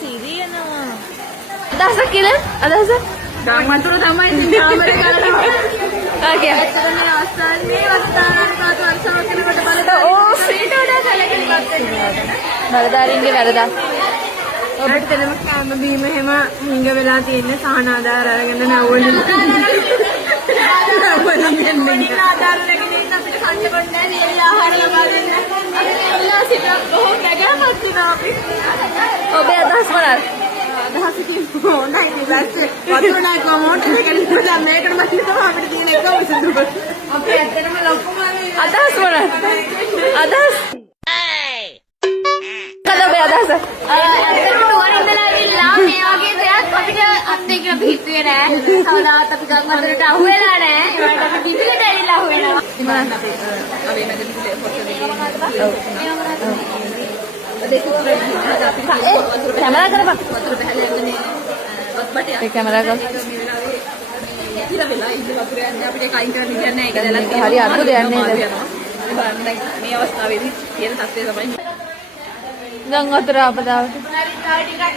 සිරියනවා. අදහසක් කියලා? අදහස? ගම් වතුර තමයි ඉතින් කාමරේ කරනවා. ආගේ. ඇත්තටම මේ අවස්ථාවේ මේ අවස්ථාවේ කාට වර්ෂාව කෙනෙකුට බලද ඕ ඊට වඩා කලකිරීමක් වෙනවා. බලදාරින්ගේ වැරදක්. ඔබට තේරෙම කැම බීම හැම හිඟ වෙලා තියෙන සහන ආධාර අරගෙන නැවවලින්. නැවවලින් ආධාර ලැබෙන ඉන්න අපිට කන්න බොන්නේ නැහැ ආහාර ලබා දෙන්න. අපි එල්ලා සිට බොහෝ නැගමක් දිනවා අපි. ඔබේ අදහස් මොනවාද? අදහස කිව්වෝ හොඳයි ඉතින් දැස්සේ වතුර නැහැ කොහොමද මේකට දැන් මේකට මැදින් තමයි අපිට තියෙන එකම විසඳුම. අපි ඇත්තටම ලොකුම අදහස් මොනවාද? අදහස් කද ඔබේ අදහස? ඇත්තටම නුවරින්දලා ඉල්ලා මේ වගේ දෙයක් අපිට අත්දැක කියලා අපි හිතුවේ නෑ. කවදාවත් අපි ගම් වතුරට අහු වෙලා නෑ. ඒකට අපි දිවිලට ඇවිල්ලා අහු වෙනවා. ඉතින් අපි මැදින් පුතේ ෆොටෝ කැමරා කරපන්. වතුර බහැලා යන්නේ වත්බටයක්. ඒ කැමරා කර. ඉතින් වෙලා ඉන්න වතුර යන්නේ අපිට කයින් කරන්න දෙයක් නෑ. ඒක දැලක් හරි අර්බුදයක් නේද? බලන්න මේ අවස්ථාවේදී තියෙන තත්ත්වය තමයි ගම් වතුර අපදාවට. හරි ටිකක්